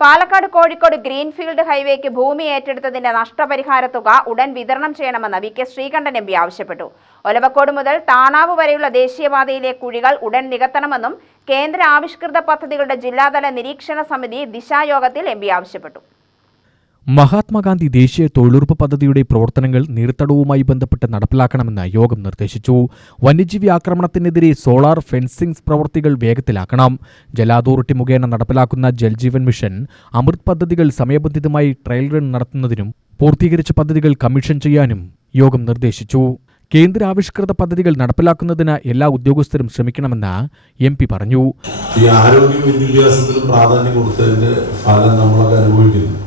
Palakkad Kozhikode greenfield ഹൈവേക്ക് ഭൂമി ഏറ്റെടുത്തതിന്റെ നഷ്ടപരിഹാര തുക ഉടൻ വിതരണം ചെയ്യണമെന്ന് V K Sreekandan M P ആവശ്യപ്പെട്ടു. ഒലവക്കോട് മുതൽ താണാവ് വരെയുള്ള ദേശീയപാതയിലെ കുഴികൾ ഉടൻ നികത്തണമെന്നും കേന്ദ്ര ആവിഷ്കൃത പദ്ധതികളുടെ ജില്ലാതല നിരീക്ഷണ സമിതി ദിശായോഗത്തിൽ എം പി ആവശ്യപ്പെട്ടു. മഹാത്മാഗാന്ധി ദേശീയ തൊഴിലുറപ്പ് പദ്ധതിയുടെ പ്രവർത്തനങ്ങൾ നീർത്തടവുമായി ബന്ധപ്പെട്ട് നടപ്പിലാക്കണമെന്ന് യോഗം നിർദ്ദേശിച്ചു. വന്യജീവി ആക്രമണത്തിനെതിരെ സോളാർ ഫെൻസിംഗ് പ്രവൃത്തികൾ വേഗത്തിലാക്കണം. ജല അതോറിറ്റി മുഖേന നടപ്പിലാക്കുന്ന ജൽജീവൻ മിഷൻ അമൃത് പദ്ധതികൾ സമയബന്ധിതമായി ട്രയൽ റൺ നടത്തുന്നതിനും പൂർത്തീകരിച്ച പദ്ധതികൾ കമ്മീഷൻ ചെയ്യാനും യോഗം നിർദ്ദേശിച്ചു. കേന്ദ്ര ആവിഷ്കൃത പദ്ധതികൾ നടപ്പിലാക്കുന്നതിന് എല്ലാ ഉദ്യോഗസ്ഥരും ശ്രമിക്കണമെന്ന് എം പി പറഞ്ഞു. ഈ ആരോഗ്യ വിദ്യാഭ്യാസത്തിന് പ്രാധാന്യം കൊടുത്തതിന്റെ ഫലം നമ്മളൊക്കെ അനുഭവിക്കുന്നു.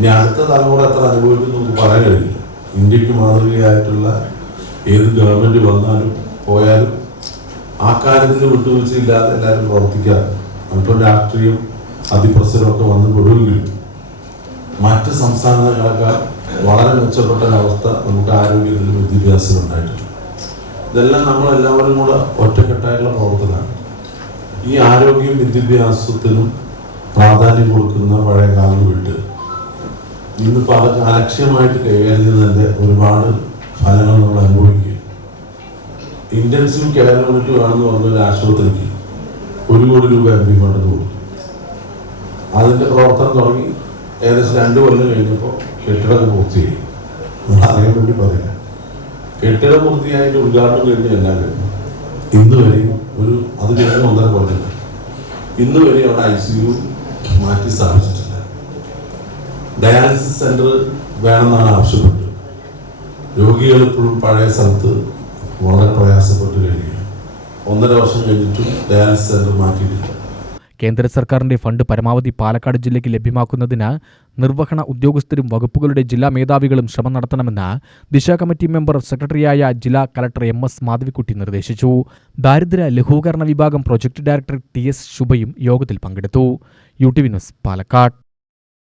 ഇനി അടുത്ത തലമുറ എത്ര അനുഭവിക്കുന്നു നമുക്ക് പറയാൻ കഴിയില്ല. ഇന്ത്യയ്ക്ക് മാതൃകയായിട്ടുള്ള ഏത് ഗവൺമെന്റ് വന്നാലും പോയാലും ആ കാര്യത്തിൽ വിട്ടുവീഴ്ചയില്ലാതെ എല്ലാവരും പ്രവർത്തിക്കാറ് അല്പം രാഷ്ട്രീയം അതിപ്രസരമൊക്കെ വന്ന് പെടുമെങ്കിലും മറ്റ് സംസ്ഥാനങ്ങളെക്കാൾ വളരെ മെച്ചപ്പെട്ട ഒരവസ്ഥ നമുക്ക് ആരോഗ്യത്തിലും വിദ്യാഭ്യാസത്തിലും ഉണ്ടായിട്ടുണ്ട്. ഇതെല്ലാം നമ്മളെല്ലാവരും കൂടെ ഒറ്റക്കെട്ടായിട്ടുള്ള പ്രവർത്തനമാണ്. ഈ ആരോഗ്യം വിദ്യാഭ്യാസത്തിനും പ്രാധാന്യം കൊടുക്കുന്ന പഴയ കാലം വിട്ട് ഇന്നിപ്പോൾ അതൊക്കെ അലക്ഷ്യമായിട്ട് കൈകാര്യം ഒരുപാട് ഫലങ്ങൾ നമ്മൾ അനുഭവിക്കുക. ഇന്റൻസീവ് കെയർ യൂണിറ്റ് വേണമെന്ന് പറഞ്ഞ ഒരു ആശുപത്രിക്ക് ഒരു കോടി രൂപ എം പി ഫണ്ട് കൊടുത്തു അതിന്റെ പ്രവർത്തനം തുടങ്ങി ഏകദേശം രണ്ട് കൊല്ലം കഴിഞ്ഞപ്പോൾ കെട്ടിടം പൂർത്തിയായി. നമ്മൾ അറിയാൻ വേണ്ടി പറയാം. കെട്ടിടം പൂർത്തിയായതിന്റെ ഉദ്ഘാടനം കഴിഞ്ഞ് എല്ലാം കഴിഞ്ഞു ഇന്ന് വരെയും ഒരു അത് കഴിഞ്ഞ് ഒന്നര കൊല്ലം. ഇന്ന് വരെയും അവിടെ ഐ സി യു മാറ്റി സ്ഥാപിച്ചിട്ടില്ല ഡയാലിസിസ് സെന്റർ വേണമെന്നാണ് ആവശ്യപ്പെട്ടത്. രോഗികൾ ഇപ്പോഴും പഴയ സ്ഥലത്ത് വളരെ പ്രയാസപ്പെട്ട് കഴിയുകയാണ്. ഒന്നര വർഷം കഴിഞ്ഞിട്ടും ഡയാലിസിസ് സെന്റർ മാറ്റിയിട്ടില്ല. കേന്ദ്ര സർക്കാരിന്റെ ഫണ്ട് പരമാവധി പാലക്കാട് ജില്ലയ്ക്ക് ലഭ്യമാക്കുന്നതിന് നിർവഹണ ഉദ്യോഗസ്ഥരും വകുപ്പുകളുടെ ജില്ലാ മേധാവികളും ശ്രമം നടത്തണമെന്ന് ദിശ കമ്മിറ്റി മെമ്പർ സെക്രട്ടറിയായ ജില്ലാ കലക്ടർ എം എസ് മാധവിക്കുട്ടി നിർദ്ദേശിച്ചു. ദാരിദ്ര്യ ലഘൂകരണ വിഭാഗം പ്രൊജക്ട് ഡയറക്ടർ ടി എസ് ശുഭയും യോഗത്തിൽ പങ്കെടുത്തു. U T V news Palakkad.